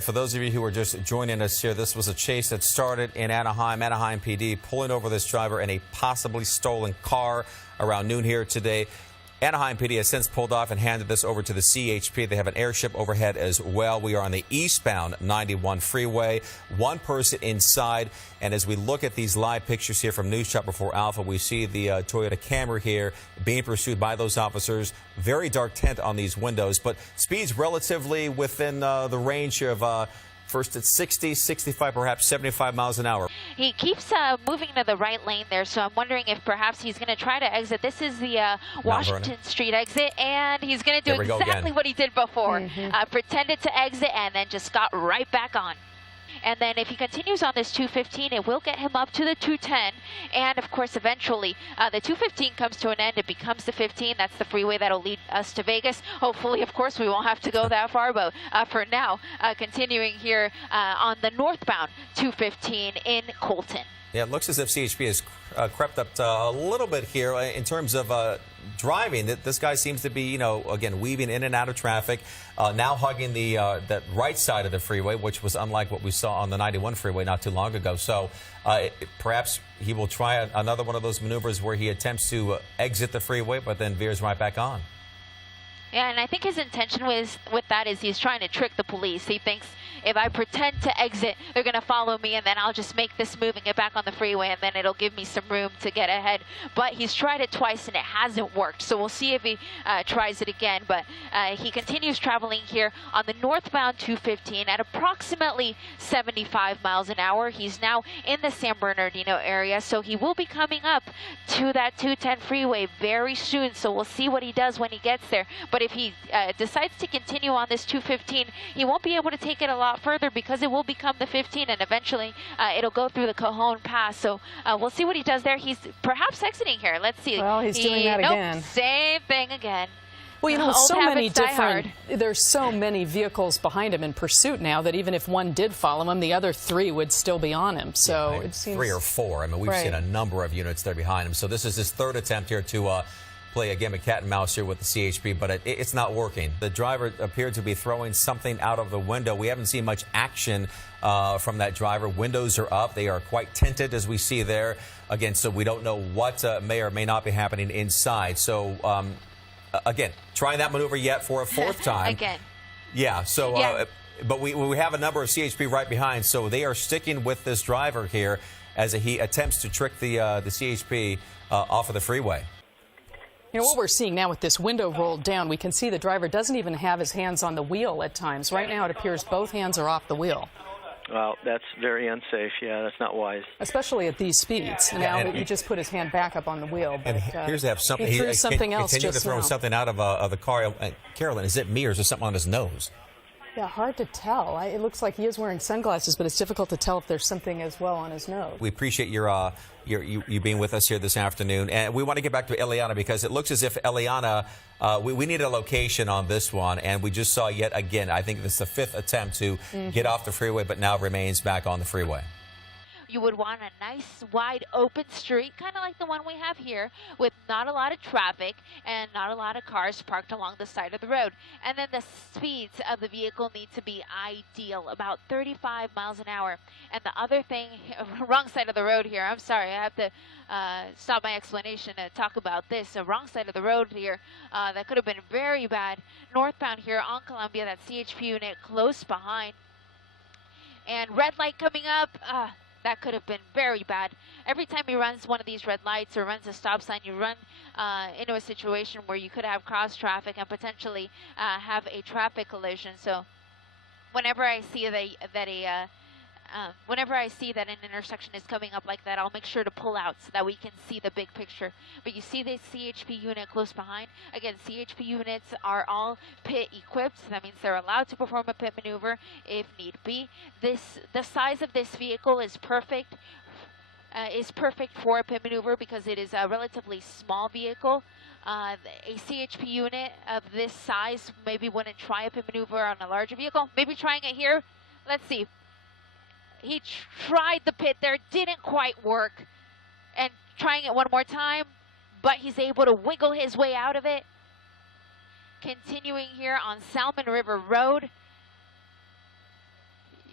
For those of you who are just joining us here, this was a chase that started in Anaheim. Anaheim PD pulling over this driver in a possibly stolen car around noon here today. Anaheim PD has since pulled off and handed this over to the CHP. They have an airship overhead as well. We are on the eastbound 91 freeway. One person inside. And as we look at these live pictures here from News Chopper 4 Alpha, we see the Toyota Camry here being pursued by those officers. Very dark tint on these windows, but speeds relatively within the range of first at 60, 65, perhaps 75 miles an hour. He keeps moving to the right lane there, so I'm wondering if perhaps he's going to try to exit. This is the Washington Street exit, and he's going to do exactly what he did before. Pretended to exit and then just got right back on. And then if he continues on this 215, it will get him up to the 210. And, of course, eventually, the 215 comes to an end. It becomes the 15. That's the freeway that will lead us to Vegas. Hopefully, of course, we won't have to go that far. But for now, continuing here on the northbound 215 in Colton. Yeah, it looks as if CHP has crept up a little bit here in terms of driving. This guy seems to be, you know, again, weaving in and out of traffic, now hugging the that right side of the freeway, which was unlike what we saw on the 91 freeway not too long ago. So perhaps he will try another one of those maneuvers where he attempts to exit the freeway, but then veers right back on. Yeah, and I think his intention with that is he's trying to trick the police. He thinks if I pretend to exit, they're going to follow me, and then I'll just make this move and get back on the freeway, and then it'll give me some room to get ahead. But he's tried it twice, and it hasn't worked. So we'll see if he tries it again. But he continues traveling here on the northbound 215 at approximately 75 miles an hour. He's now in the San Bernardino area, so he will be coming up to that 210 freeway very soon. So we'll see what he does when he gets there. But if he decides to continue on this 215, he won't be able to take it a lot further because it will become the 15, and eventually it'll go through the Cajon Pass. So we'll see what he does there. He's perhaps exiting here. Let's see. Well, he's doing that again. Same thing again. Well, you know, there's so many vehicles behind him in pursuit now that even if one did follow him, the other three would still be on him. So it seems 3 or 4. I mean, we've seen a number of units there behind him. So this is his third attempt here to play a game of cat and mouse here with the CHP, but it's not working. The driver appeared to be throwing something out of the window. We haven't seen much action from that driver. Windows are up. They are quite tinted, as we see there. Again, so we don't know what may or may not be happening inside. So, again, trying that maneuver yet for a fourth time. Again. Yeah, so, but we have a number of CHP right behind, so they are sticking with this driver here as he attempts to trick the CHP off of the freeway. You know, what we're seeing now with this window rolled down, we can see the driver doesn't even have his hands on the wheel at times. Right now it appears both hands are off the wheel. Well, that's very unsafe. Yeah, that's not wise. Especially at these speeds. Now he just put his hand back up on the wheel. But, and here's to have something. He threw something else continue just to throw now. something out of the car. Carolyn, is it me or is there something on his nose? Yeah, hard to tell. It looks like he is wearing sunglasses, but it's difficult to tell if there's something as well on his nose. We appreciate you being with us here this afternoon. And we want to get back to Eliana because it looks as if Eliana, we need a location on this one. And we just saw yet again, I think this is the 5th attempt to get off the freeway, but now remains back on the freeway. You would want a nice, wide, open street, kind of like the one we have here, with not a lot of traffic and not a lot of cars parked along the side of the road. And then the speeds of the vehicle need to be ideal, about 35 miles an hour. And the other thing, wrong side of the road here, I'm sorry, I have to stop my explanation to talk about this. The wrong side of the road here, that could have been very bad. Northbound here on Columbia, that CHP unit close behind. And red light coming up. That could have been very bad. Every time he runs one of these red lights or runs a stop sign, you run into a situation where you could have cross traffic and potentially have a traffic collision. So whenever I see whenever I see that an intersection is coming up like that, I'll make sure to pull out so that we can see the big picture. But you see this CHP unit close behind. Again, CHP units are all pit equipped. So that means they're allowed to perform a pit maneuver if need be. The size of this vehicle is perfect. For a pit maneuver because it is a relatively small vehicle. A CHP unit of this size maybe wouldn't try a pit maneuver on a larger vehicle. Maybe trying it here. Let's see. He tried the pit there, didn't quite work. And trying it one more time, but he's able to wiggle his way out of it. Continuing here on Salmon River Road.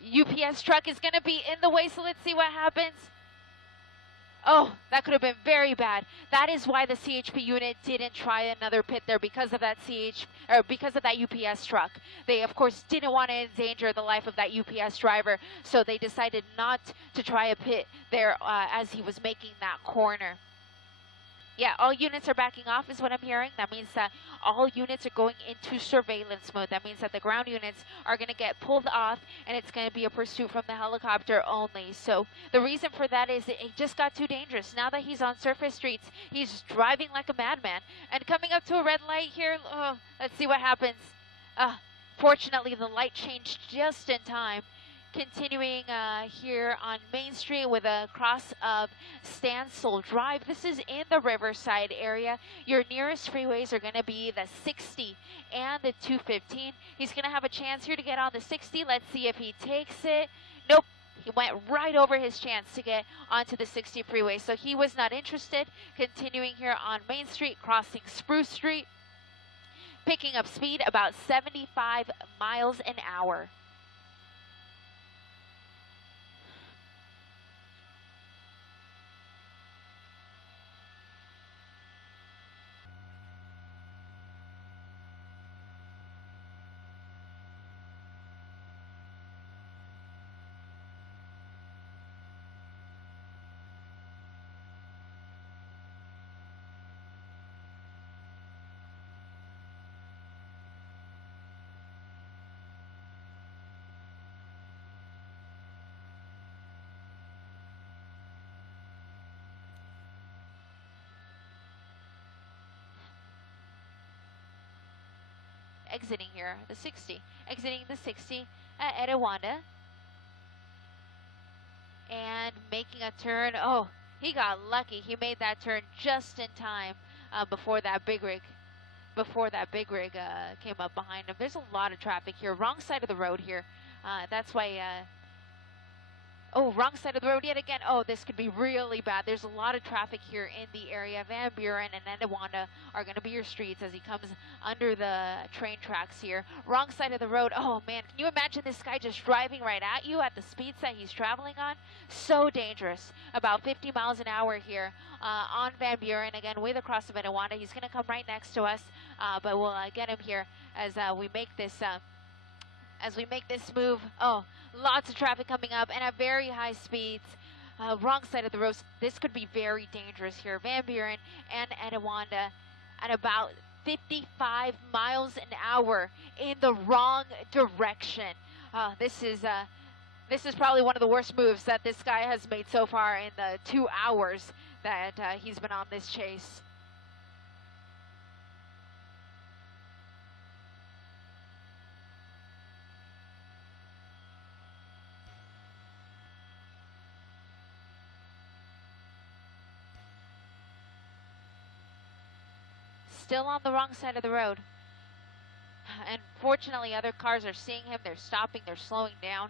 UPS truck is going to be in the way, so let's see what happens. Oh, that could have been very bad. That is why the CHP unit didn't try another pit there, because of that because of that UPS truck. They, of course, didn't want to endanger the life of that UPS driver, so they decided not to try a pit there as he was making that corner. Yeah, all units are backing off is what I'm hearing. That means that all units are going into surveillance mode. That means that the ground units are going to get pulled off, and it's going to be a pursuit from the helicopter only. So the reason for that is it just got too dangerous. Now that he's on surface streets, he's driving like a madman. And coming up to a red light here, let's see what happens. Fortunately, the light changed just in time. Continuing here on Main Street with a cross of Stansel Drive. This is in the Riverside area. Your nearest freeways are going to be the 60 and the 215. He's going to have a chance here to get on the 60. Let's see if he takes it. Nope. He went right over his chance to get onto the 60 freeway, so he was not interested. Continuing here on Main Street, crossing Spruce Street, picking up speed about 75 miles an hour. Exiting here, the 60. Exiting the 60 at Etiwanda. And making a turn. Oh, he got lucky. He made that turn just in time before that big rig. Came up behind him. There's a lot of traffic here. Wrong side of the road here. That's why... Oh, wrong side of the road yet again. Oh, this could be really bad. There's a lot of traffic here in the area. Van Buren and Etiwanda are going to be your streets as he comes under the train tracks here. Wrong side of the road. Oh, man. Can you imagine this guy just driving right at you at the speeds that he's traveling on? So dangerous. About 50 miles an hour here on Van Buren. Again, way across of Etiwanda. He's going to come right next to us, but we'll get him here as we make this... move. Oh, lots of traffic coming up and at very high speeds. Wrong side of the road. This could be very dangerous here. Van Buren and Etiwanda at about 55 miles an hour in the wrong direction. This is probably one of the worst moves that this guy has made so far in the 2 hours that he's been on this chase. Still on the wrong side of the road. And fortunately, other cars are seeing him. They're stopping. They're slowing down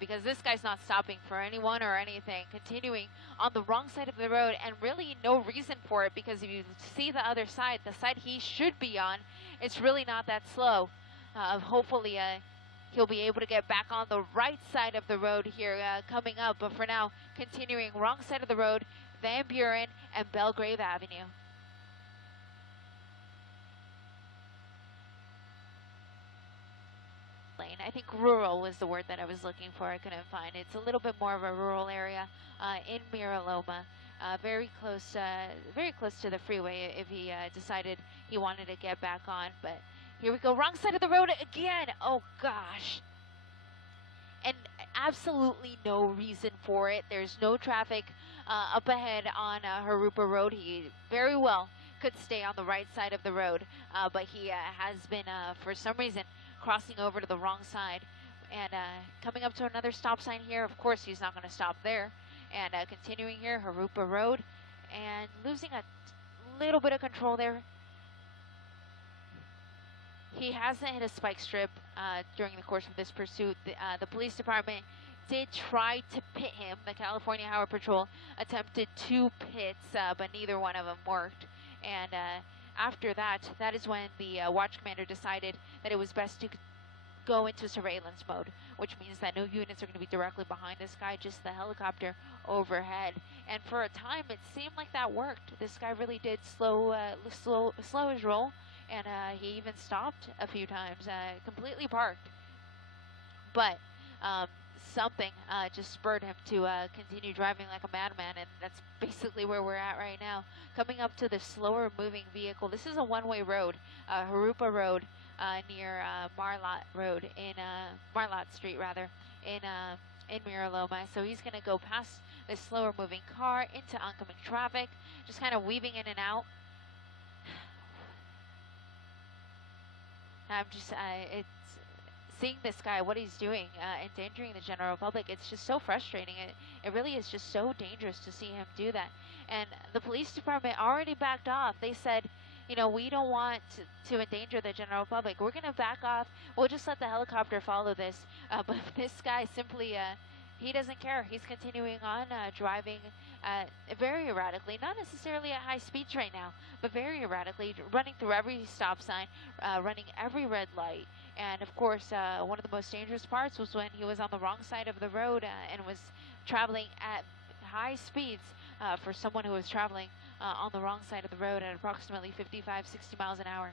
because this guy's not stopping for anyone or anything. Continuing on the wrong side of the road, and really no reason for it, because if you see the other side, the side he should be on, it's really not that slow. Hopefully, he'll be able to get back on the right side of the road here coming up. But for now, continuing wrong side of the road, Van Buren and Belgrave Avenue. I think rural was the word that I was looking for. I couldn't find it. It's a little bit more of a rural area in Mira Loma, very close to the freeway if he decided he wanted to get back on. But here we go, wrong side of the road again. Oh gosh. And absolutely no reason for it. There's no traffic up ahead on Harupa Road. He very well could stay on the right side of the road, but he has been, for some reason, crossing over to the wrong side and coming up to another stop sign here. Of course, he's not going to stop there. And continuing here, Harupa Road, and losing a little bit of control there. He hasn't hit a spike strip during the course of this pursuit. The police department did try to pit him. The California Highway Patrol attempted 2 pits, but neither one of them worked. And after that, that is when the watch commander decided that it was best to go into surveillance mode, which means that no units are going to be directly behind this guy, just the helicopter overhead. And for a time, it seemed like that worked. This guy really did slow his roll, and he even stopped a few times, completely parked. But something just spurred him to continue driving like a madman, and that's basically where we're at right now. Coming up to the slower moving vehicle. This is a one-way road, Harupa Road, near Marlot Road in Marlot Street rather in Mira Loma. So he's going to go past this slower moving car into oncoming traffic, just kind of weaving in and out. I'm just it's seeing this guy, what he's doing, endangering the general public. It's just so frustrating. It really is just so dangerous to see him do that. And the police department already backed off. They said, you know, we don't want to endanger the general public. We're going to back off. We'll just let the helicopter follow this. But this guy simply, he doesn't care. He's continuing on driving very erratically, not necessarily at high speeds right now, but very erratically, running through every stop sign, running every red light. And of course, one of the most dangerous parts was when he was on the wrong side of the road and was traveling at high speeds for someone who was traveling on the wrong side of the road at approximately 55, 60 miles an hour.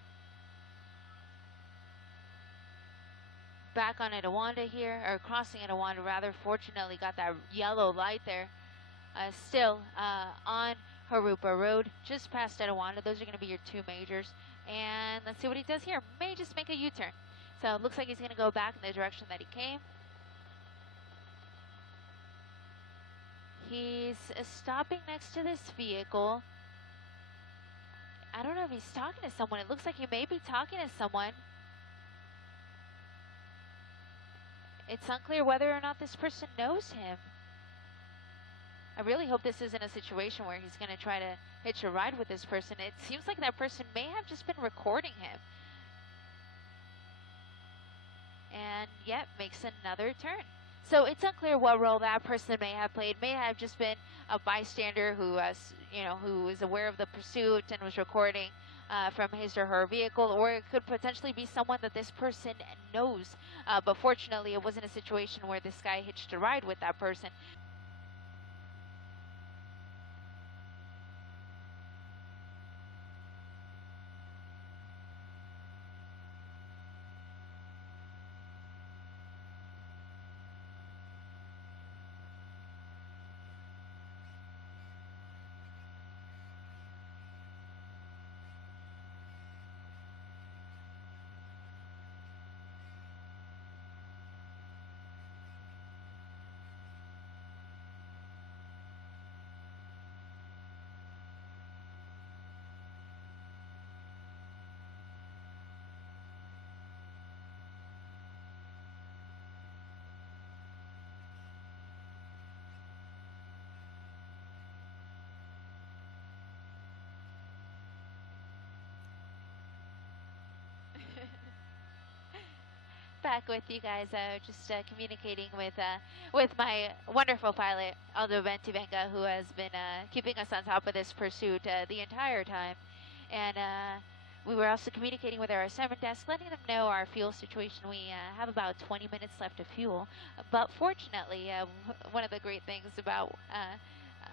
Back on Etowanda here, or crossing Etowanda rather, fortunately got that yellow light there. Still on Harupa Road, just past Etowanda. Those are going to be your two majors. And let's see what he does here. May just make a U-turn. So it looks like he's going to go back in the direction that he came. He's stopping next to this vehicle. I don't know if he's talking to someone. It looks like he may be talking to someone. It's unclear whether or not this person knows him. I really hope this isn't a situation where he's going to try to hitch a ride with this person. It seems like that person may have just been recording him. And yet makes another turn. So it's unclear what role that person may have played. May have just been a bystander who who was aware of the pursuit and was recording from his or her vehicle, or it could potentially be someone that this person knows. But fortunately, it wasn't a situation where this guy hitched a ride with that person. Back with you guys, just communicating with my wonderful pilot, Aldo Bentivenga, who has been keeping us on top of this pursuit the entire time. And we were also communicating with our assignment desk, letting them know our fuel situation. We have about 20 minutes left of fuel. But fortunately, one of the great things about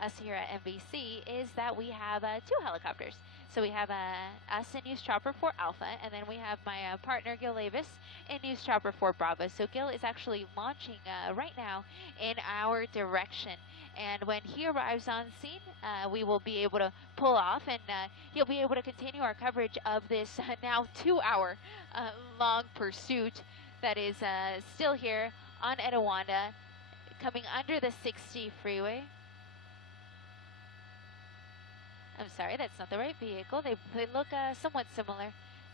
us here at NBC is that we have two helicopters. So we have us in News Chopper 4 Alpha, and then we have my partner Gil Davis in News Chopper 4 Bravo. So Gil is actually launching right now in our direction. And when he arrives on scene, we will be able to pull off, and he'll be able to continue our coverage of this now 2-hour long pursuit that is still here on Etowanda, coming under the 60 freeway. I'm sorry, that's not the right vehicle. They look somewhat similar.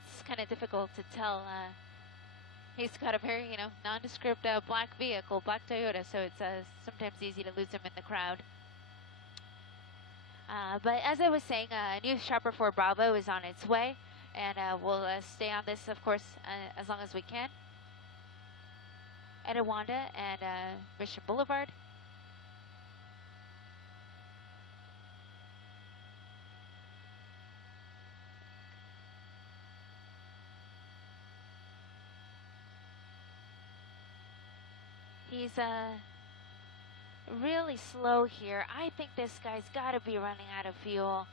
It's kind of difficult to tell. He's got a very, nondescript black vehicle, black Toyota, so it's sometimes easy to lose him in the crowd. But as I was saying, News Chopper 4 Bravo is on its way, and we'll stay on this, of course, as long as we can. Etowanda and Mission Boulevard. he's really slow here. I think this guy's got to be running out of fuel.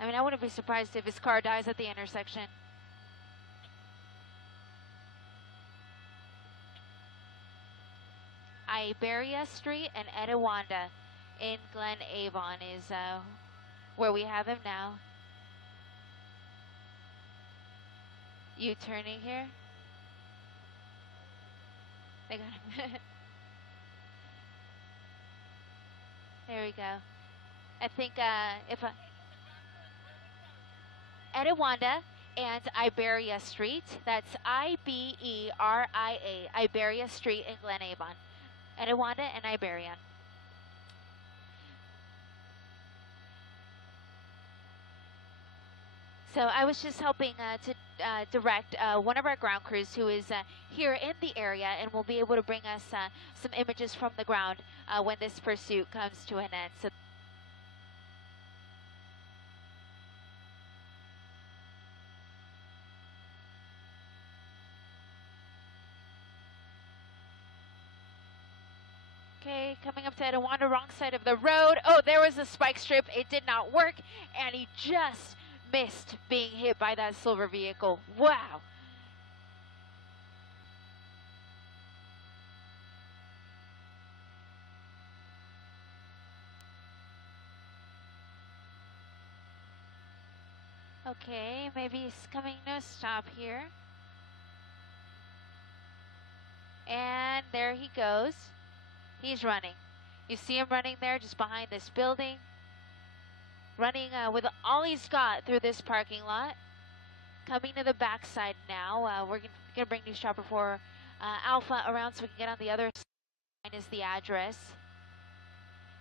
I mean, I wouldn't be surprised if his car dies at the intersection. Iberia Street and Etiwanda in Glen Avon is where we have him now. U-turning here. They got him. There we go. I think if Etiwanda and Iberia Street, that's I-B-E-R-I-A, Iberia Street in Glen Avon. Etiwanda and Iberia. So I was just helping to direct one of our ground crews who is here in the area and will be able to bring us some images from the ground when this pursuit comes to an end. So okay, coming up to Etiwanda, wrong side of the road. Oh, there was a spike strip. It did not work, and he just missed being hit by that silver vehicle. Wow. Okay, maybe he's coming to a stop here. And there he goes. He's running. You see him running there just behind this building. Running with all he's got through this parking lot. Coming to the backside now. We're going to bring News Chopper 4 Alpha around so we can get on the other side. Is the address.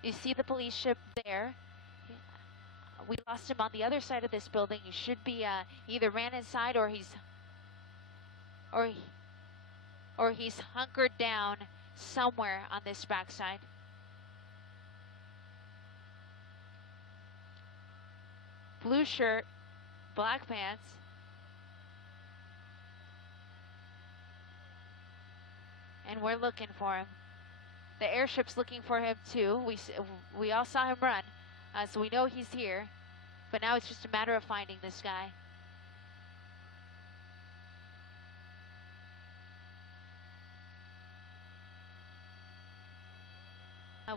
You see the police ship there. We lost him on the other side of this building. He should be either ran inside or he's hunkered down somewhere on this backside. Blue shirt, black pants. And we're looking for him. The airship's looking for him too. We all saw him run, so we know he's here. But now it's just a matter of finding this guy.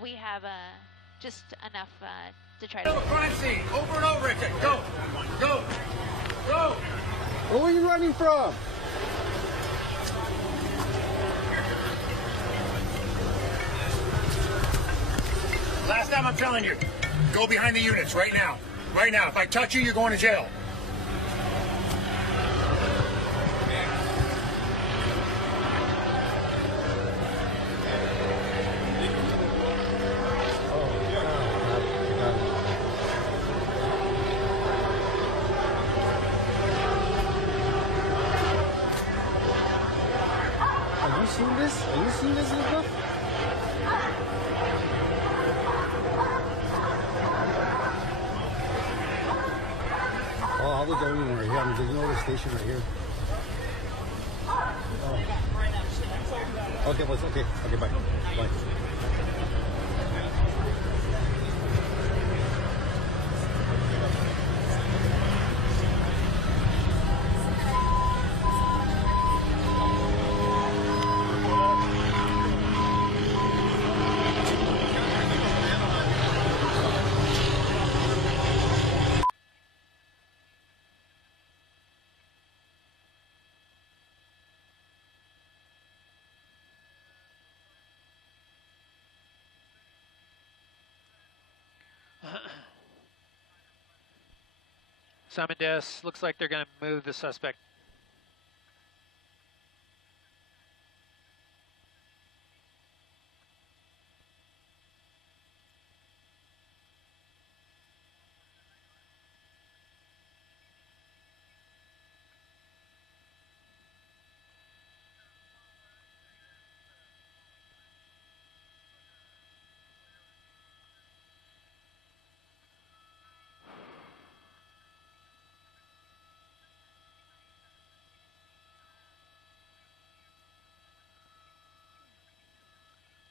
We have just enough to try to... Crime scene, over and over again. Go, go, go. Where are you running from? Last time I'm telling you, go behind the units right now. Right now. If I touch you, you're going to jail. Have you seen this? Have you seen this stuff? Oh, I was the only one right here. I mean, there's no other station right here. Oh. Okay, boys. Okay. Okay, bye. Bye. Simon Des, looks like they're going to move the suspect.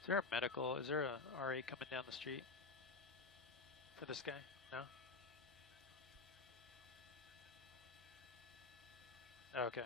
Is there a medical? Is there a RA coming down the street for this guy? No? Okay.